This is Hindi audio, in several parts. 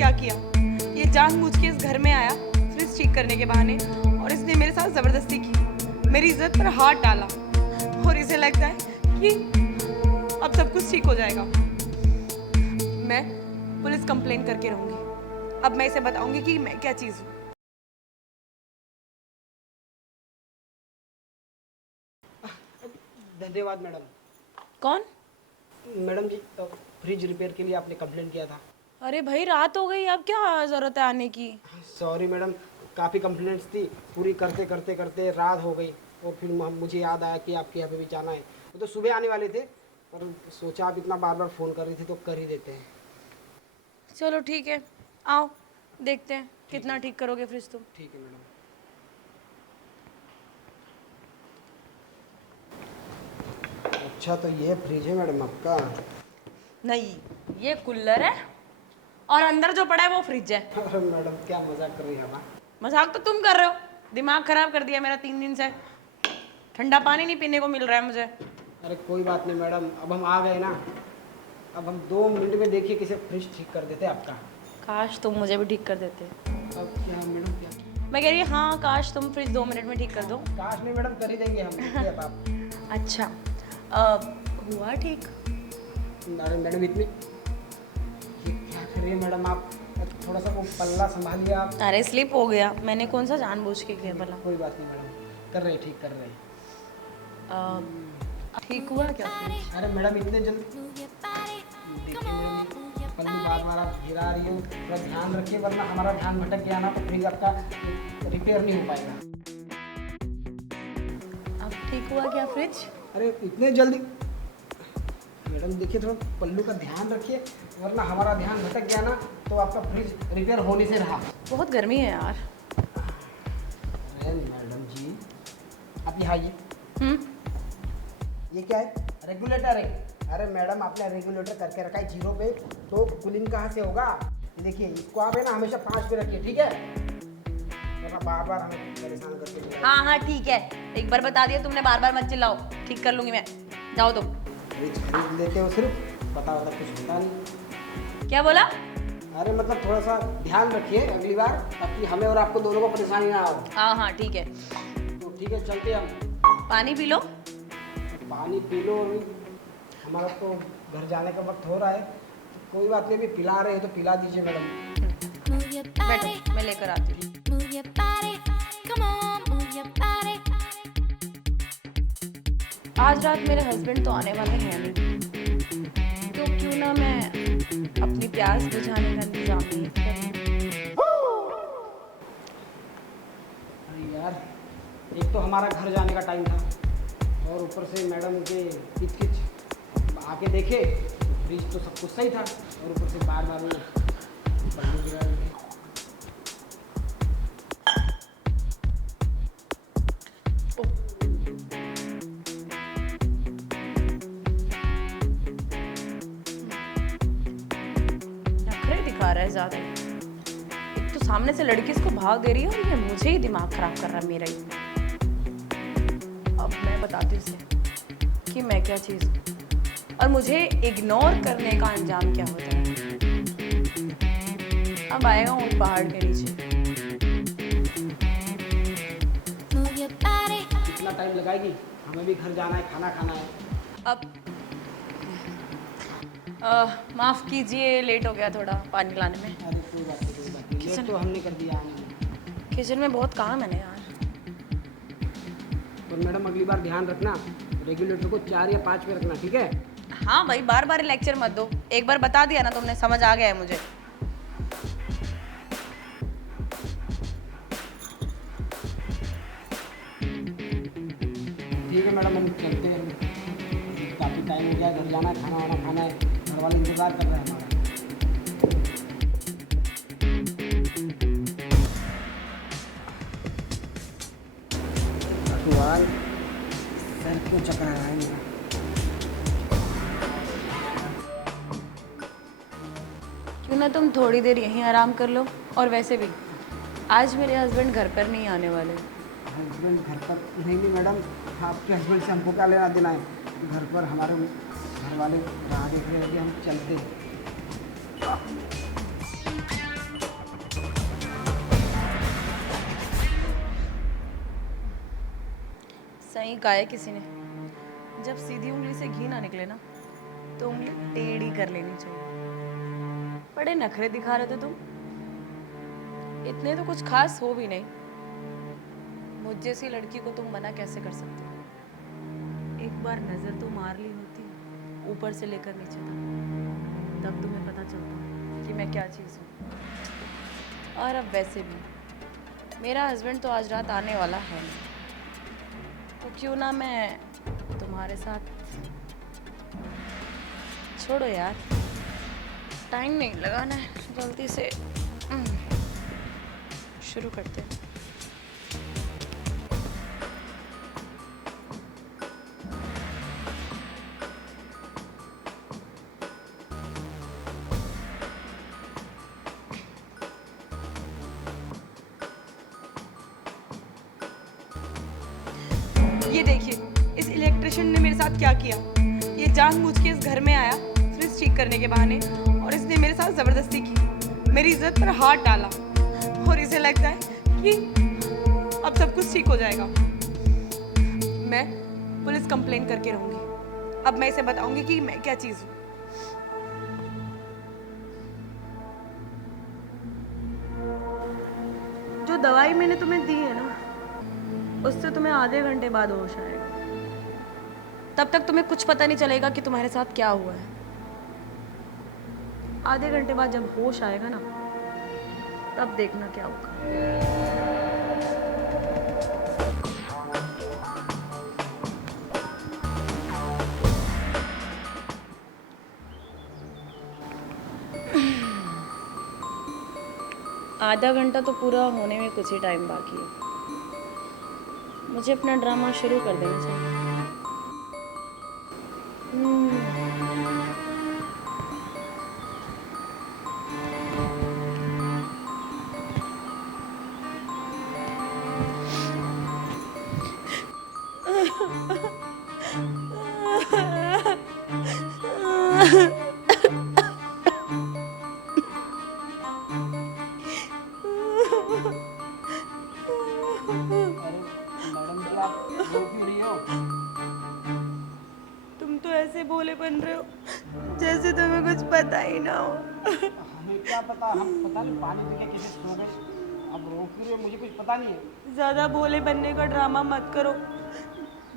क्या किया। ये जानबूझ के इस घर में आया फ्रिज ठीक करने के बहाने, और इसने मेरे साथ जबरदस्ती की, मेरी इज्जत पर हाथ डाला, और इसे लगता है कि अब सब कुछ ठीक हो जाएगा। मैं पुलिस कंप्लेन करके रहूंगी। अब मैं इसे बताऊंगी कि मैं क्या चीज हूँ। धन्यवाद मैडम। कौन? मैडम जी, फ्रिज रिपेयर के लिए आपने कंप्लेन किया था। अरे भाई, रात हो गई, अब क्या जरूरत है आने की। सॉरी मैडम, काफ़ी कंप्लेंट्स थी, पूरी करते करते करते रात हो गई, और फिर मुझे याद आया कि आपके यहाँ पे भी जाना है। वो तो सुबह आने वाले थे, पर सोचा आप इतना बार बार फ़ोन कर रही थी तो कर ही देते हैं। चलो ठीक है, आओ देखते हैं कितना ठीक करोगे फ्रिज तुम। ठीक है मैडम। अच्छा, तो ये फ्रिज है मैडम आपका? नहीं, ये कूलर है, और अंदर जो पड़ा है वो फ्रिज है। अरे मैडम, क्या मजाक कर रही है ना। मजाक तो तुम कर रहे हो, दिमाग खराब कर दिया मेरा 3 दिन से। ठंडा पानी नहीं पीने को मिल रहा है मुझे। अरे कोई बात नहीं मैडम, अब हम आ गए ना, अब हम 2 मिनट में देखिए किसे फ्रिज ठीक कर देते आपका। काश तुम मुझे भी ठीक कर देते। अब क्या मैडम, क्या? मैं कह रही हाँ, काश तुम फ्रिज 2 मिनट में ठीक कर दो। काश नहीं मैडम, कर ही देंगे हम, देखिए अब आप। अच्छा, हुआ ठीक? अरे मैडम, इतनी ये क्या कर रही है मैडम आप? थोड़ा सा वो पल्ला संभालिए आप। अरे स्लिप हो गया, मैंने कौन सा जानबूझ के किया भला। कोई बात नहीं मैडम, कर रहे हैं, ठीक कर रहे हैं। ठीक हुआ क्या फ्रिज? अरे मैडम, इतने जल्द देखिए मैडम, पल्लू बार बार आप गिरा रही हो, थोड़ा ध्यान रखिए, वरना हमारा ध्यान भटक गया ना तो फ्रिज आपका रिपेयर नहीं हो पाएगा। अब ठीक हुआ क्या फ्रिज? अरे इतने जल्दी मैडम, देखिए थोड़ा पल्लू का ध्यान रखिए, वरना हमारा ध्यान भटक गया ना तो आपका फ्रिज रिपेयर होने से रहा। बहुत गर्मी है यार। अरे मैडम जी, आप यहाँ आइए। ये क्या है? रेगुलेटर है। अरे मैडम, आपने रेगुलेटर करके रखा है 0 पे, तो कूलिंग कहाँ से होगा? देखिए, इसको आप है ना हमेशा 5 पे रखिए, ठीक है? वरना बार बार हमें परेशान करते हैं। हाँ हाँ ठीक है, एक बार बता दिया तुमने, बार बार मत चिल्लाओ, ठीक कर लूंगी मैं। जाओ तुम। फ्रिज खरीद लेते हो सिर्फ, पता कुछ होता नहीं। क्या बोला? अरे मतलब थोड़ा सा ध्यान रखिए अगली बार, ताकि हमें और आपको दोनों को परेशानी ना हो। हाँ हाँ ठीक है। तो ठीक है, चलते हम। पानी पी लो। पानी पी लो, अभी हमारा तो घर जाने का वक्त हो रहा है। कोई बात नहीं, अभी पिला रहे हैं तो पिला दीजिए मैडम। बैठो, मैं लेकर आती हूँ। आज रात मेरे हस्बैंड तो आने वाले हैं नहीं, तो क्यों ना मैं अपनी प्यास बुझाने का इंतजाम ही करूं। अरे यार, एक तो हमारा घर जाने का टाइम था, और ऊपर से मैडम के किच किच आके देखे तो फ्रिज तो सब कुछ सही था, और ऊपर से बार बार पल्लू गिरा रहे थे। नखरे दिखा रहा है ज्यादा। एक तो सामने से लड़की इसको भाग दे रही है, और ये मुझे ही दिमाग खराब कर रहा है मेरा ही। अब मैं बताती हूँ उसे कि मैं क्या चीज़ हूँ, और मुझे इग्नोर करने का अंजाम क्या होता है। अब आएगा उस पहाड़ के नीचे। कितना टाइम लगाएगी? हमें भी घर जाना है, खाना खाना है। अब माफ़ कीजिए, लेट हो गया थोड़ा पानी लाने में। अरे कोई बात नहीं, कोई बात नहीं, लेट तो हमने कर दिया आने में। किचन में बहुत काम है ना यार। और मैडम, अगली बार ध्यान रखना, रेगुलेटर को 4 या 5 पे रखना, ठीक है? हाँ भाई, बार बार लेक्चर मत दो, एक बार बता दिया ना तुमने, समझ आ गया है मुझे। ठीक है मैडम, हम चलते हैं, काफ़ी टाइम हो गया, घर जाना है, खाना वाना खाना है, घर वाले इंतज़ार कर रहे हैं हमारा। यार, सर क्यों चकरा रहा है मेरा? क्यों ना तुम थोड़ी देर यहीं आराम कर लो, और वैसे भी आज मेरे हस्बैंड घर पर नहीं आने वाले। हस्बैंड घर पर नहीं मैडम, आपके हस्बैंड से हमको क्या लेना देना है? घर पर हमारे घर वाले राह देख रहे हैं कि हम चलते हैं। सही कहा है किसी ने, जब सीधी उंगली से घी ना निकले ना तो उंगली टेढ़ी कर लेनी चाहिए। बड़े नखरे दिखा रहे थे तुम, इतने तो कुछ खास हो भी नहीं। मुझ जैसी लड़की को तुम मना कैसे कर सकते हो? एक बार नजर तो मार ली होती, ऊपर से लेकर नीचे तक, तब तुम्हें पता चलता कि मैं क्या चीज़ हूँ। और अब वैसे भी मेरा हस्बैंड तो आज रात आने वाला है नहीं, तो क्यों ना मैं तुम्हारे साथ। छोड़ो यार, टाइम नहीं लगाना है, जल्दी से शुरू करते हैं। ये देखिए, इस इलेक्ट्रिशियन ने मेरे साथ क्या किया। ये जानबूझ के इस घर में आया फ्रिज ठीक करने के बहाने, और इसने मेरे साथ ज़बरदस्ती की, मेरी इज्जत पर हाथ डाला, और इसे लगता है कि अब सब कुछ ठीक हो जाएगा। मैं पुलिस कंप्लेन करके रहूंगी। अब मैं इसे बताऊंगी कि मैं क्या चीज़ हूँ। जो दवाई मैंने तुम्हें दी है ना, उससे तुम्हें आधे घंटे बाद होश आएगा। तब तक तुम्हें कुछ पता नहीं चलेगा कि तुम्हारे साथ क्या हुआ है। आधे घंटे बाद जब होश आएगा ना, तब देखना क्या होगा। आधा घंटा तो पूरा होने में कुछ ही टाइम बाकी है। मुझे अपना ड्रामा शुरू कर देना चाहिए। अरे मैडम जी, आप रो क्यों रही हो? तुम तो ऐसे बोले बन रहे हो जैसे तुम्हें कुछ पता ही ना हो। हमें क्या पता, हम पता नहीं पानी पी के किसी सो गए। अब रो क्यों रही हो? मुझे कुछ पता नहीं है। ज्यादा भोले बनने का ड्रामा मत करो।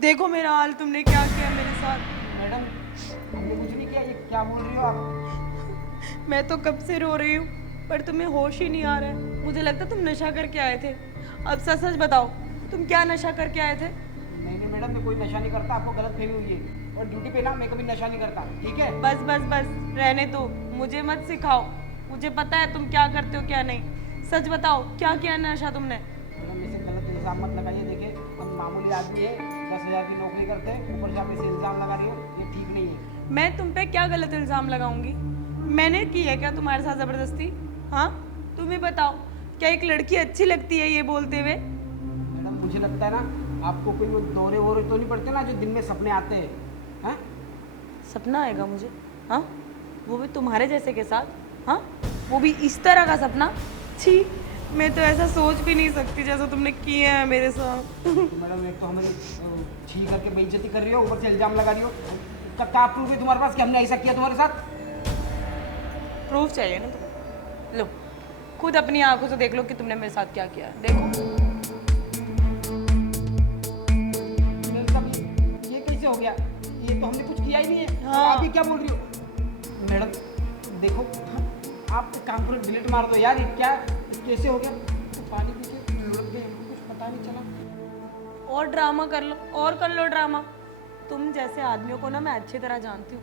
देखो मेरा हाल, तुमने क्या किया मेरे साथ। मैडम, हमने कुछ नहीं किया। ये क्या बोल रही हो आप? मैं तो कब से रो रही हूँ, पर तुम्हें होश ही नहीं आ रहा है। मुझे लगता तुम नशा करके आए थे। अब सच सच बताओ, तुम क्या नशा करके आए थे? नहीं नहीं मैडम, मैं कोई नशा नहीं करता। आपको गलत फहमी हुई है। और ड्यूटी पे ना मैं कभी नशा नहीं करता, ठीक है? बस बस बस, रहने दो, मुझे मत सिखाओ। मुझे पता है तुम क्या करते हो क्या नहीं। सच बताओ, क्या किया नशा तुमने? मैडम, इसे गलत इल्ज़ाम मत लगाइए। देखिए, हम मामूली आदमी है, 10,000 की नौकरी करते हैं, ऊपर से आप इसे इल्ज़ाम लगा रही हो, ये ठीक नहीं है। मैं तुम पे क्या गलत इल्जाम लगाऊंगी? मैंने की है क्या तुम्हारे साथ जबरदस्ती? हाँ, तुम ही बताओ, क्या एक लड़की अच्छी लगती है ये बोलते हुए? मैडम, मुझे लगता है ना, आपको कोई वो दौरे वोरे तो नहीं पड़ते ना जो दिन में सपने आते हैं? हैं? सपना आएगा मुझे? हाँ, वो भी तुम्हारे जैसे के साथ? हाँ, वो भी इस तरह का सपना? छी, मैं तो ऐसा सोच भी नहीं सकती जैसा तुमने किया है मेरे साथ। तो मैडम, एक तो हमें छी करके बेइज्जती कर रही हो, ऊपर से इल्ज़ाम लगा रही हो। क्या प्रूफ है तुम्हारे पास कि हमने ऐसा किया तुम्हारे साथ? प्रूफ चाहिए ना तुम्हें? लो, खुद अपनी आंखों से देख लो कि तुमने मेरे साथ क्या किया है। देखो। मेरे साथ ये कैसे हो गया? ये तो हमने कुछ किया ही नहीं है। हाँ। आप ही क्या बोल रही हो? मैडम देखो, आप एक काम करो, डिलीट मार दो यार। ये क्या, कैसे हो गया? तो पानी पी के लुढ़क गए, हमको कुछ पता नहीं चला। और ड्रामा कर लो, और कर लो ड्रामा। तुम जैसे आदमियों को ना मैं अच्छी तरह जानती हूँ।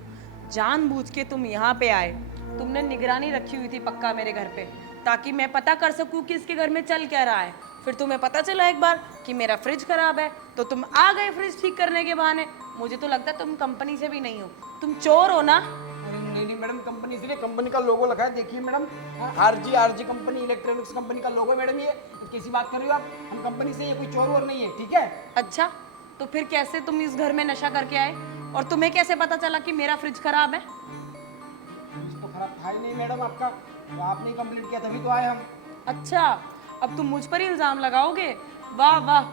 जानबूझ के तुम यहाँ पे आए, तुमने निगरानी रखी हुई थी पक्का मेरे घर पे, ताकि मैं पता कर सकूँ कि इसके घर में चल क्या रहा है। फिर तुम्हें पता चला एक बार कि मेरा फ्रिज खराब है, तो तुम आ गए फ्रिज ठीक करने के बहाने। मुझे तो लगता है तुम कंपनी से भी नहीं हो, तुम चोर हो ना। अरे नहीं नहीं मैडम, कंपनी इसलिए कंपनी का लोगो लगा है, देखिए madam. RG company, electronics company का लोगो है मैडम। ये कैसी बात कर रही हो आप? हम कंपनी से, ये कोई चोर वोर नहीं है, ठीक है? अच्छा, तो फिर कैसे तुम इस घर में नशा करके आए, और तुम्हें कैसे पता चला कि मेरा फ्रिज खराब है? फ्रिज तो खराब था ही नहीं मैडम आपका, तो आपने ही कंप्लीट किया, तभी तो आए हम। अच्छा, अब तुम मुझ पर ही इल्जाम लगाओगे? वाह वाह,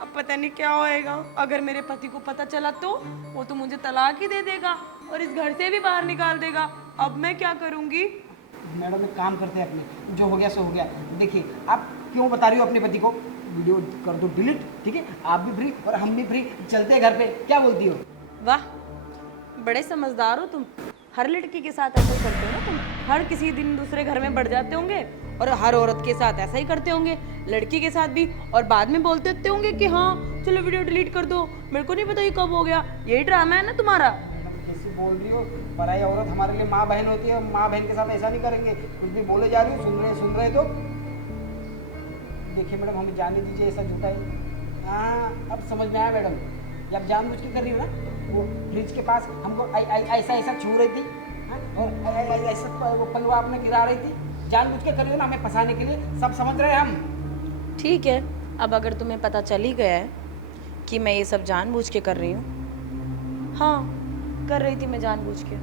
अब पता नहीं क्या होएगा। अगर मेरे पति को पता चला तो वो तो मुझे तलाक ही दे देगा और इस घर से भी बाहर निकाल देगा। अब मैं क्या करूंगी? मैडम एक काम करते हैं अपने, जो हो गया सो हो गया। देखिए आप क्यों बता रही हो अपने पति को, वीडियो कर दो डिलीट, ठीक है? आप भी फ्री और हम भी फ्री, चलते हैं घर पे, क्या बोलती हो? वाह, बड़े समझदार हो तुम। हर लड़की के साथ ऐसा ही करते हो ना तुम। हर किसी दिन दूसरे घर में बढ़ जाते होंगे और हर औरत के साथ ऐसा ही करते होंगे, लड़की के साथ भी। और बाद में बोलते होंगे कि हाँ चलो वीडियो डिलीट कर दो, मेरे को नहीं पता ये कब हो गया। यही ड्रामा है ना तुम्हारा। मैडम कैसे बोल रही हो? पराई औरत हमारे लिए माँ बहन होती है, माँ बहन के साथ ऐसा नहीं करेंगे। कुछ भी बोले जा रही हो, सुन रहे तो देखिए मैडम, हमें जाने दीजिए ऐसा झूठा है। हाँ अब समझ में आया मैडम, ये आप जानबूझ के कर रही हो ना। वो फ्रिज के पास हमको ऐसा छू रही थी, हाँ? और ऐसा वो पलवा आपने गिरा रही थी, जानबूझ के कर रही हो ना हमें फंसाने के लिए, सब समझ रहे हैं हम। ठीक है, अब अगर तुम्हें पता चल ही गया है कि मैं ये सब जानबूझ के कर रही हूँ। हाँ, कर रही थी मैं जानबूझ के।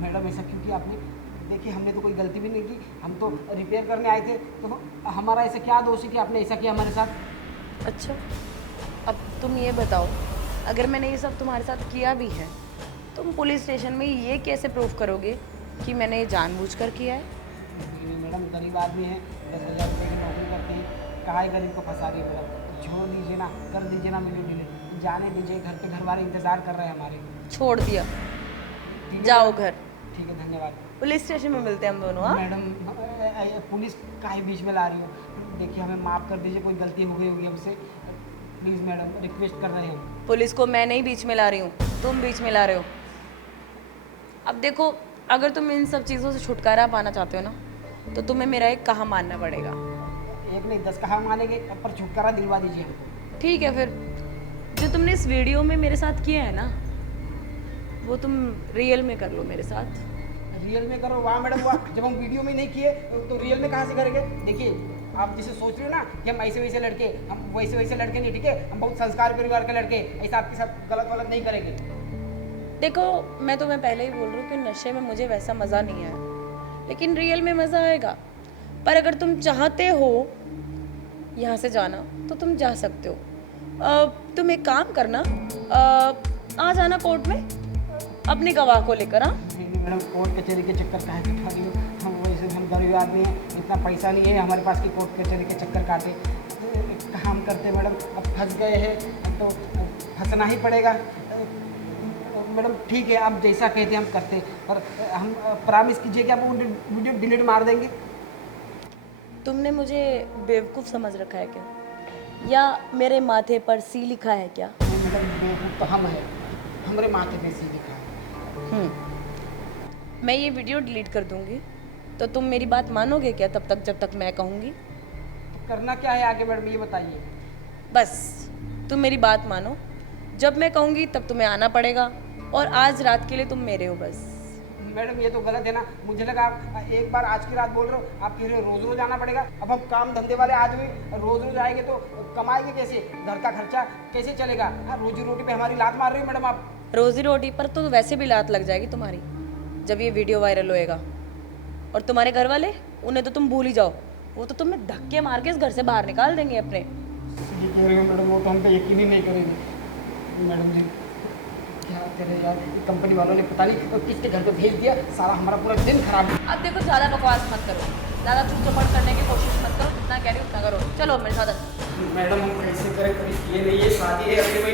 मैडम ऐसा क्यों किया आपने? देखिए हमने तो कोई गलती भी नहीं की, हम तो रिपेयर करने आए थे, तो हमारा ऐसा क्या दोष है कि आपने ऐसा किया हमारे साथ? अच्छा, अब तुम ये बताओ, अगर मैंने ये सब तुम्हारे साथ किया भी है, तुम पुलिस स्टेशन में ये कैसे प्रूफ करोगे कि मैंने ये जानबूझकर किया है? मैडम गरीब आदमी है, 10,000 रुपये की नौकरी करते हैं, कहाँ है गरीब को फंसा रही है मैडम? छोड़ दीजिए ना, कर दीजिए ना वीडियो डिलीट, जाने दीजिए, घर पे घर वाले इंतज़ार कर रहे हैं हमारे। छोड़ दिया, ठीक है? जाओ घर। ठीक है, धन्यवाद। पुलिस स्टेशन में मिलते हैं हम दोनों। हाँ मैडम पुलिस काहे बीच में ला रही हो? देखिए हमें माफ़ कर दीजिए, कोई गलती हो गई होगी हमसे, प्लीज़ मैडम रिक्वेस्ट कर रहे हैं। पुलिस को मैं नहीं बीच में ला रही हूँ, तुम बीच में ला रहे हो। अब देखो, अगर तुम इन सब चीज़ों से छुटकारा पाना चाहते हो ना, तो तुम्हें मेरा एक कहा मानना पड़ेगा। एक नहीं 10 कहा मानेंगे, पर छुटकारा दिलवा दीजिए हमको। ठीक है फिर, जो तुमने इस वीडियो में मेरे साथ किया है ना, वो तुम रियल में कर लो मेरे साथ। रियल में करो? वाह मैडम वाह, जब हम वीडियो में नहीं किए तो रियल में कहाँ से करेंगे? देखिए आप जैसे सोच रहे हो ना कि हम ऐसे वैसे लड़के, हम वैसे लड़के नहीं, ठीक है? हम बहुत संस्कार परिवार के लड़के, ऐसा आपके साथ गलत नहीं करेंगे। देखो, मैं तुम्हें पहले ही बोल रही हूँ कि नशे में मुझे वैसा मज़ा नहीं आया, लेकिन रियल में मज़ा आएगा। पर अगर तुम चाहते हो यहाँ से जाना तो तुम जा सकते हो। तुम एक काम करना, आ जाना कोर्ट में अपने गवाह को लेकर। हाँ नहीं मैडम, कोर्ट कचहरी के चक्कर काहे कटा रही हो? हम वैसे हम गरीब आदमी हैं, इतना पैसा नहीं है हमारे पास कि कोर्ट कचहरी के चक्कर काटे। काम करते मैडम, अब फंस गए हैं तो फंसना ही पड़ेगा। मैडम ठीक है, आप जैसा कहते हैं हम करते, और हम प्रॉमिस कीजिए कि आप वो वीडियो डिलीट मार देंगे। तुमने मुझे बेवकूफ़ समझ रखा है क्या, या मेरे माथे पर सी लिखा है क्या? नहीं मैडम, बेवकूफ़ तो हम हैं, हमारे माथे पे सी लिखा है। मैं ये वीडियो डिलीट कर दूंगी, तो तुम मेरी बात मानोगे क्या तब तक जब तक मैं कहूँगी? तो करना क्या है आगे मैडम, ये बताइए। बस तुम मेरी बात मानो, जब मैं कहूँगी तब तुम्हें आना पड़ेगा, और आज रात के लिए तुम मेरे हो बस। मैडम ये तो गलत है ना, मुझे लगा आप एक बार आज की रात बोल रहे हो, आप कह रहे हो रोज रोज आना पड़ेगा। अब हम काम धंधे वाले आदमी रोज रोज आएंगे तो कमाएंगे कैसे? घर का खर्चा कैसे चलेगा? रोजी रोटी पे हमारी लात मार रही हो मैडम आप। रोजी रोटी पर तो वैसे भी लात लग जाएगी तुम्हारी जब ये वीडियो वायरल होएगा। और तुम्हारे घर वाले, उन्हें तो तुम भूल ही जाओ, वो तो तुम्हें धक्के मार के इस घर से बाहर निकाल देंगे अपने। ये कह रही हो मैडम, वो तो हम पे यकीन ही नहीं करेंगे। मैडम जी क्या करें यार, कंपनी वालों ने पता नहीं किसके घर पे भेज दिया, सारा हमारा पूरा दिन खराब। अब देखो, ज़्यादा बकवास मत करो, ज़्यादा चुप चपड़ करने की कोशिश मत करो, जितना कह रही हो उतना करो। चलो मेरे साथ। मैडम हम कैसे करें, ये नहीं, ये शादी है अपने